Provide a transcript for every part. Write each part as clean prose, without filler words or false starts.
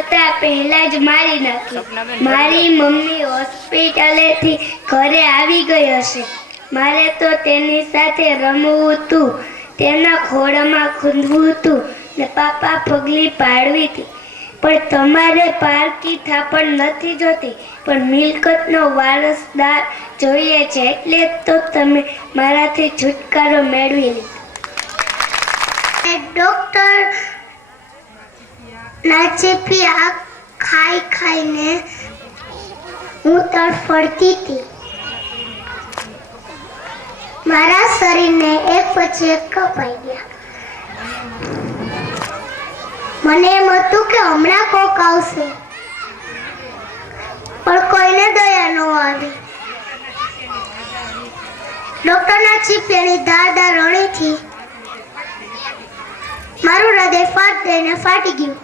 જોતા પહેલા જ મારી નાખી. મારી મમ્મી હોસ્પિટલેથી ઘરે આવી ગઈ હશે. મારે તો તેની સાથે રમવું હતું, તેના ખોળામાં ખૂંદવું હતું ને પાપા પગલી પાડવી હતી. પણ તમારે પારકી થાપણ નથી જોતી, પણ મિલકતનો વારસદાર જોઈએ છે, એટલે તો તમે મારાથી છુટકારો મેળવી લીધો. ડોક્ટર નાચેપિયા ખાઈ ખાઈને હું તડફડતી હતી. મારા શરીરને એક પછી એક કપાઈ ગયા. મને એમ હતું કે હમણાં કોક આવશે, પણ કોઈને દયા ન આવી. ડોક્ટરના ચીપિયાની ધારદાર રણીથી મારું હૃદય ફાટ દઈને ફાટી ગયું.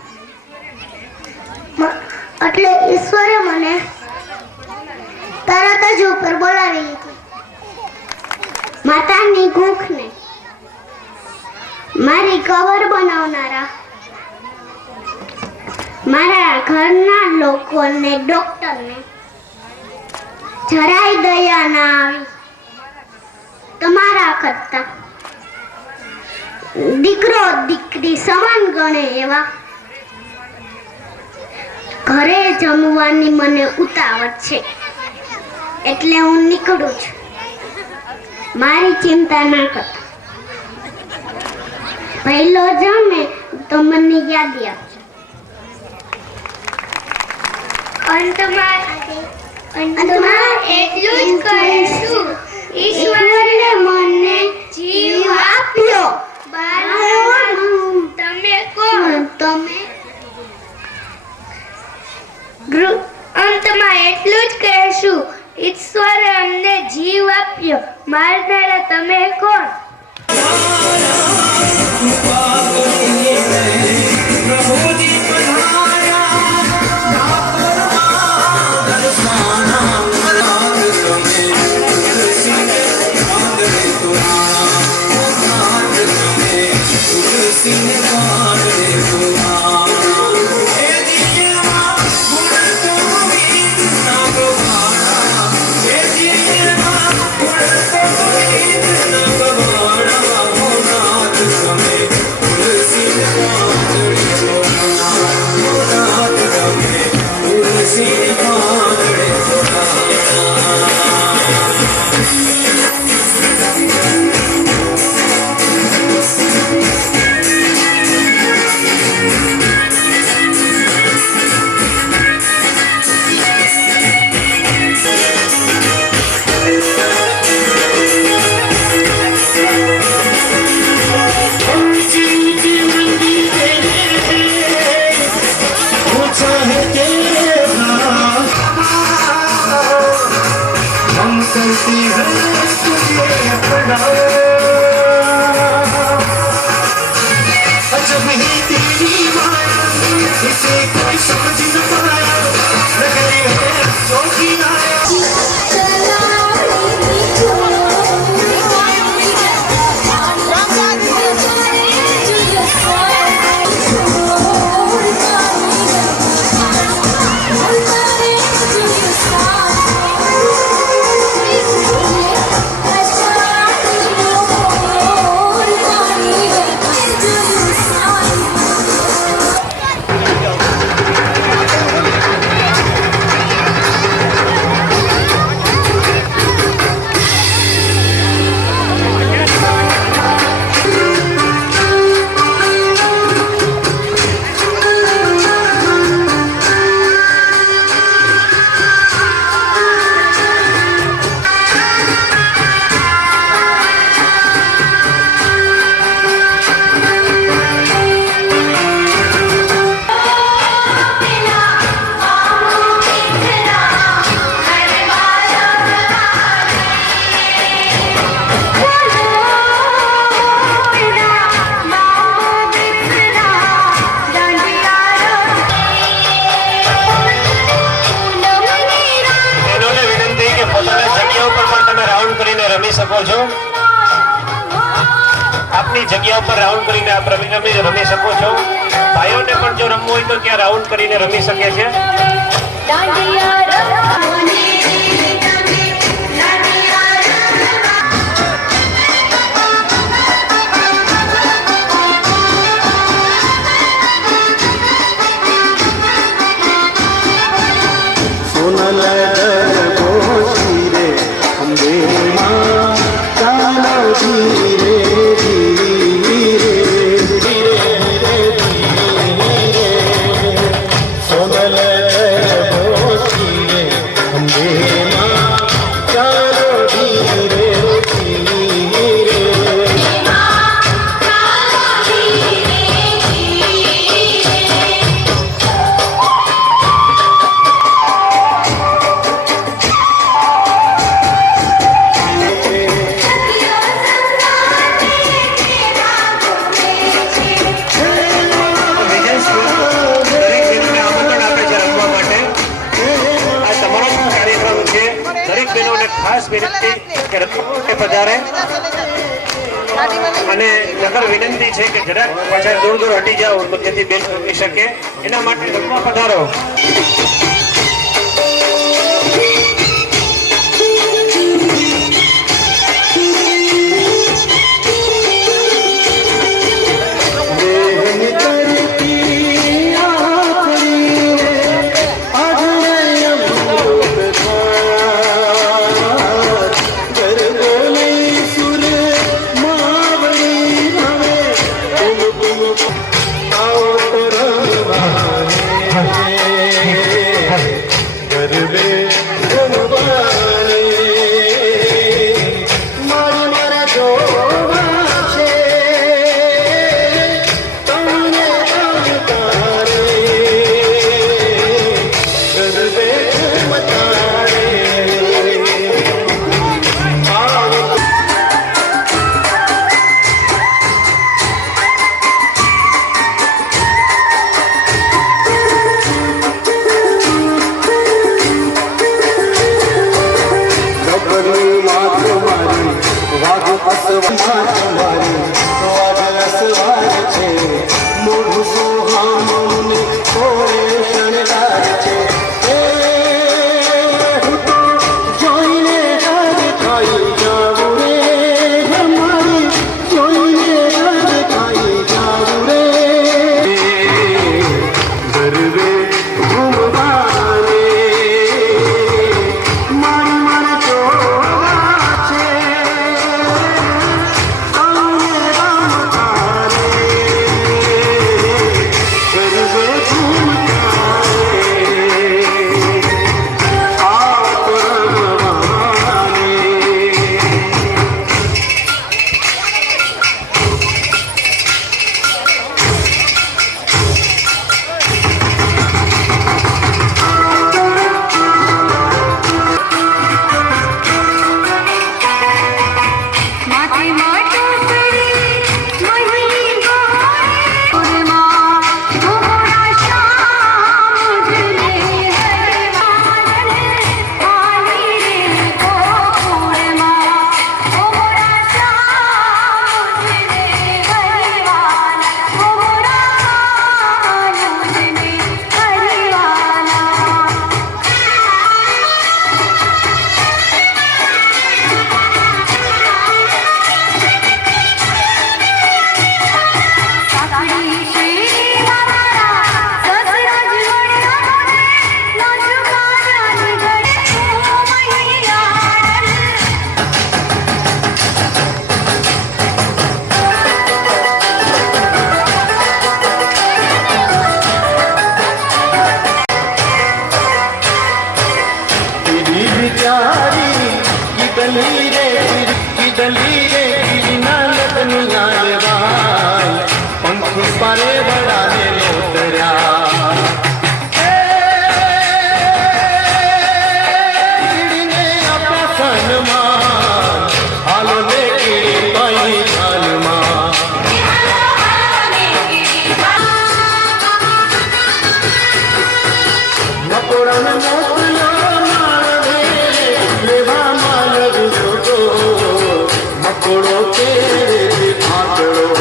એટલે ઈશ્વરે મને તરત જ ઉપર બોલાવી લીધી. માતાની કુખને મારી કબર બનાવનારા મારા ઘરના લોકોને ડોક્ટરને જરાય દયા ના આવી. તમારા કરતા દીકરો દીકરી સમાન ગણે એવા ઘરે જમવાની મને ઉતાવળ છે, એટલે હું નીકળું છું. મારી ચિંતા ના કરતા. પહેલો જમે તો મને યાદી આપજો. અંતમાં એટલું જ કહીશું, ઈશ્વરે મને જીવ આપ્યો. તમે કોણ? તમે અંતમાં એટલું જ કહેશું, ઈશ્વરે અમને જીવ આપ્યો. મારનારા તમે કોણ? ની જગ્યા ઉપર રાઉન્ડ કરીને આપ રમી શકો છો. ભાઈઓને પણ જો રમવું હોય તો ત્યાં રાઉન્ડ કરીને રમી શકે છે. ખાસ વિનંતી કે રમવા પધારે અને નગર વિનંતી છે કે જરાક પાછળ દૂર દૂર હટી જાઓ તો જેથી બેન રમી શકે એના માટે રમવા પધારો. મકોડો તેરે હાથડો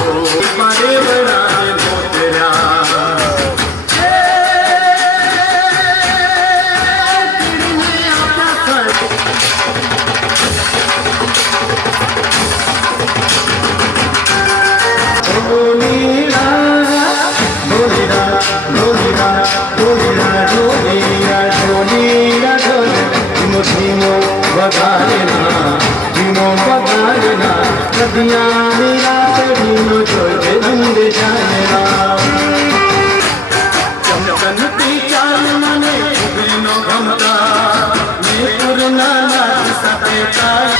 અગિયારી રાતડીનો જોજે રંગ જાણવા ચમકનતી ચાલ મને ઉભીનો ગમતા મેં પૂરના નાદ સાથે તાર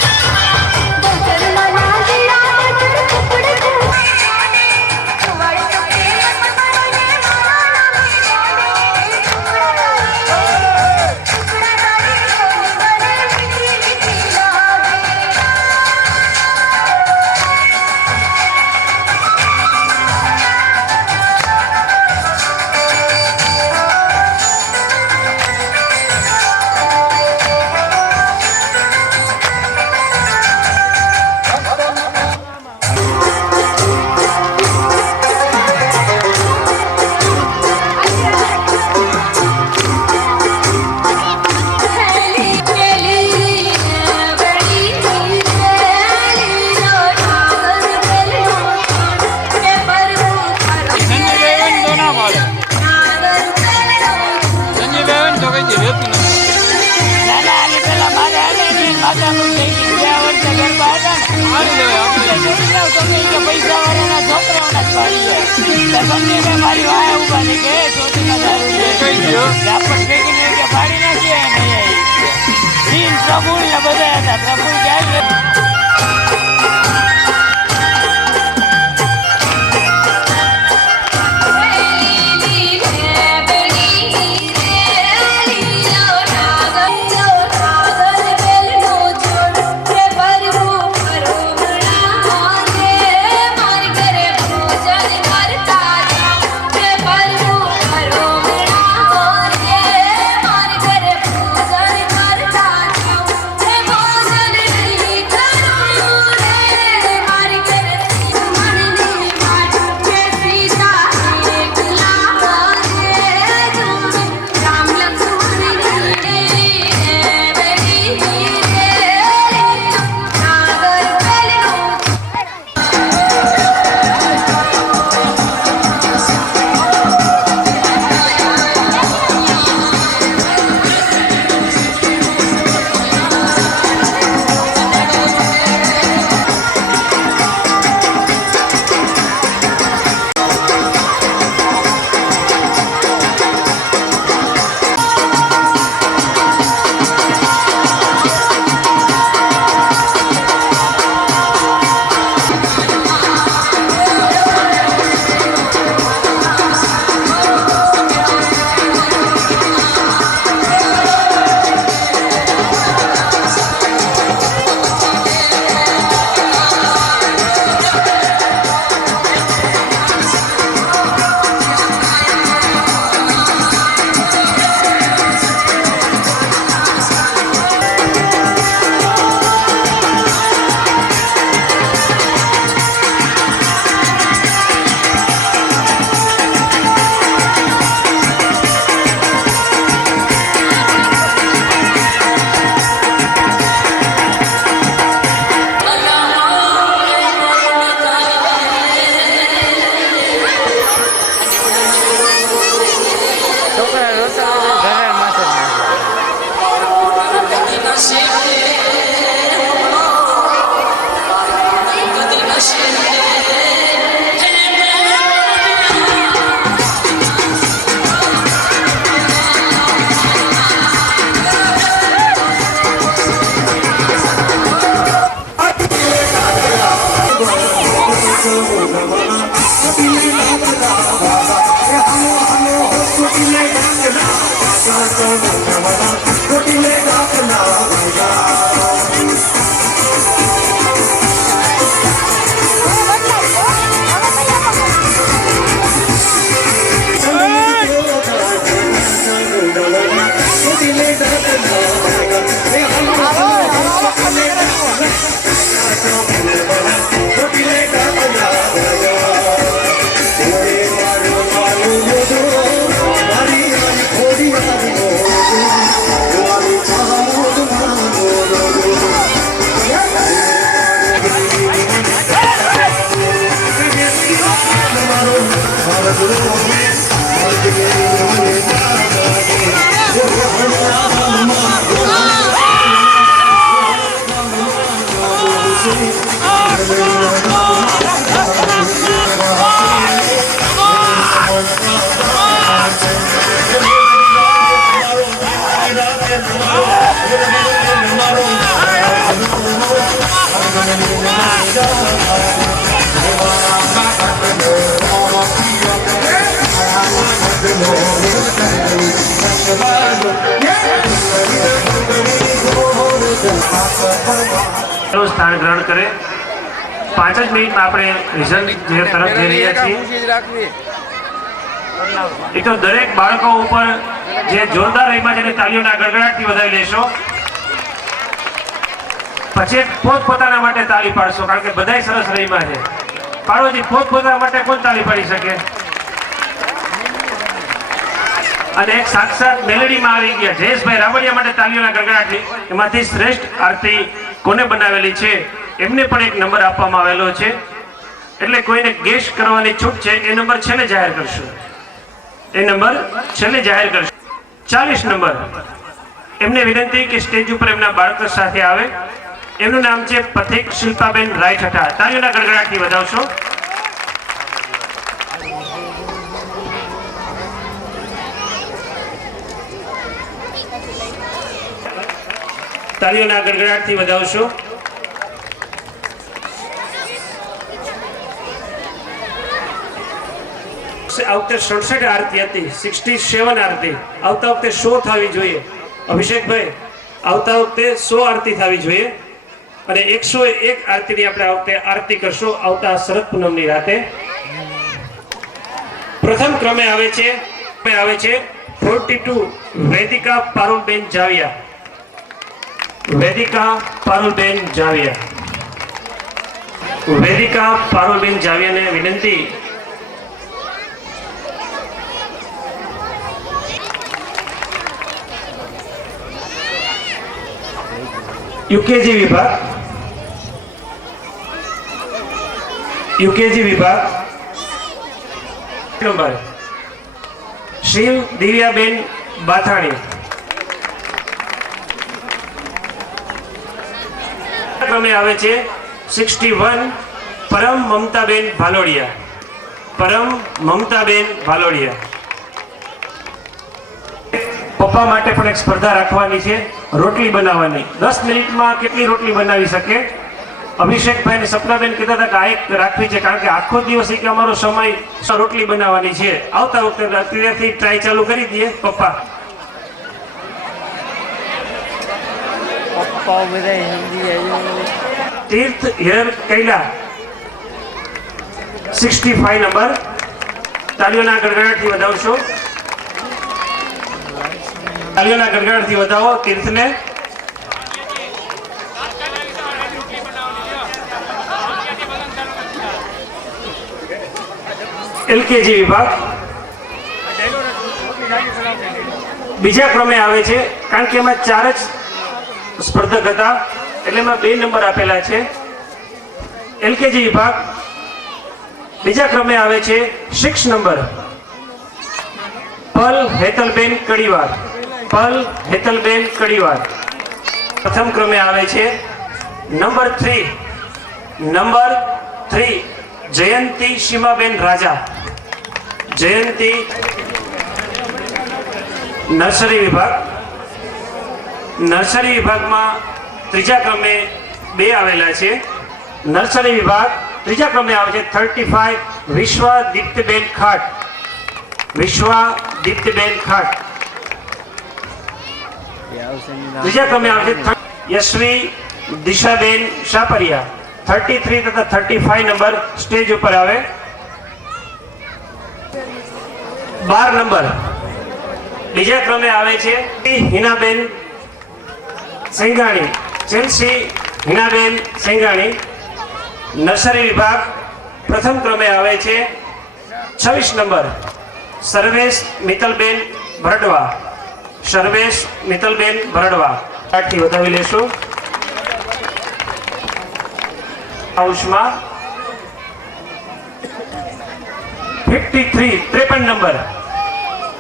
મારી વાય ઉભા નહીં કે ચોથી ના ફાડી નાખીએ પ્રભુ ને બધા હતા પ્રભુ ક્યાં સ્થાન ગ્રહણ કરે 5 જ મિનિટમાં આપણે રિઝલ્ટ જે તરફ જઈ રહ્યા છીએ એક તો દરેક બાળકો ઉપર જે જોરદાર રહીમાં જેને તાળીઓના ગડગડાટથી વધાવી લેશો પછી પોતપોતાના માટે તાળી પાડશો કારણ કે બધાય સરસ રહીમાં છે પાડોજી પોતપોતાના માટે કોણ તાળી પાડી શકે અને એક સાક્ષાત મેલેડીમાં આવી ગયા જયેશભાઈ રાવળિયા માટે તાળીઓના ગડગડાટથી એમાંથી શ્રેષ્ઠ આરતી કોને બનાવેલી છે એમને પણ એક નંબર આપવામાં આવેલો છે એટલે કોઈને ગેસ કરવાની છૂટ છે એ નંબર છેલ્લે જાહેર કરશું એ નંબર છેલ્લે જાહેર કરશું 40 નંબર એમને વિનંતી કે સ્ટેજ ઉપર એમના બાળકો સાથે આવે એમનું નામ છે પથિક શિલ્પાબેન રાયઠઠા તાળીઓના ગડગડાટથી વધાવશો તાળીઓના ગડગડાટથી વધાવશો આવતે 67 આરતી હતી 67 આરતી આવતા વખતે 100 થવી જોઈએ અભિષેકભાઈ આવતા વખતે 100 આરતી થવી જોઈએ અને 101 આરતીની આપણે આવતે આરતી કરશું આવતા શરદ પૂનમની રાતે પ્રથમ ક્રમે આવે છે 42 વેદિકા પારુલબેન જાવિયા વેદિકા પારુલબેન જાવિયાને વિનંતી યુકેજી વિભાગ નંબર શિવ દિવ્યાબેન બાથાણી ક્રમે આવે છે 61 પરમ મમતાબેન ભાલોડિયા પપ્પા માટે પણ એક સ્પર્ધા રાખવાની છે રોટલી બનાવવાની 10 મિનિટમાં કેટલી રોટલી બનાવી શકે અભિષેકભાઈ અને સપનાબેન કહેતા હતા કે આ એક રાખવી છે કારણ કે આખો દિવસ એક અમારો સમય રોટલી બનાવવાની છે આવતા વખતે અત્યારથી ટ્રાય ચાલુ કરી દઈએ પપ્પા તીર્થ હેર કૈલા 65 નંબર તાળીઓના ગડગડાટથી વધાવશો તાળીઓના ગડગડાટથી વધાવો તીર્થને એલકેજી વિભાગ બીજા ક્રમે આવે છે કારણ કે એમાં 4 જ સ્પર્ધક હતા એટલે એમાં 2 નંબર આપેલા છે એલકેજી વિભાગ બીજા ક્રમે આવે છે 6 નંબર પલ હેતલબેન કડીવાર પ્રથમ ક્રમે આવે છે નંબર 3 જયંતી સીમાબેન રાજા નર્સરી વિભાગમાં ત્રીજા ક્રમે 2 આવેલા છે નર્સરી વિભાગ ત્રીજા ક્રમે આવે છે 35 વિશ્વાદીપ્તબેન ખાટ ત્રીજા ક્રમે આવે છે યશવી દિશાબેન શાપરિયા 33 તથા 35 નંબર સ્ટેજ ઉપર આવે 12 નંબર બીજા ક્રમે આવે છે હિનાબેન સેંગાણી નર્સરી વિભાગ પ્રથમ ક્રમે આવે છે 26 નંબર સર્વેશ મિત્તલબેન ભરડવા આથી વધાવી લેશું હાઉસમાં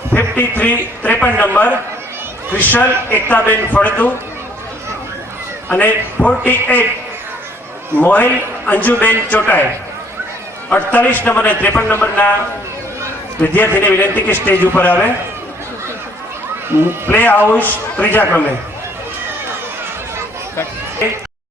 53 નંબર કૃષલ એકતાબેન ફળદુ અને 48 મોહિલ અંજુબેન ચોટાઈ 48 નંબર અને 53 નંબરના વિદ્યાર્થીને વિનંતી કે સ્ટેજ ઉપર આવે પ્લે હાઉસ ત્રીજા ક્રમે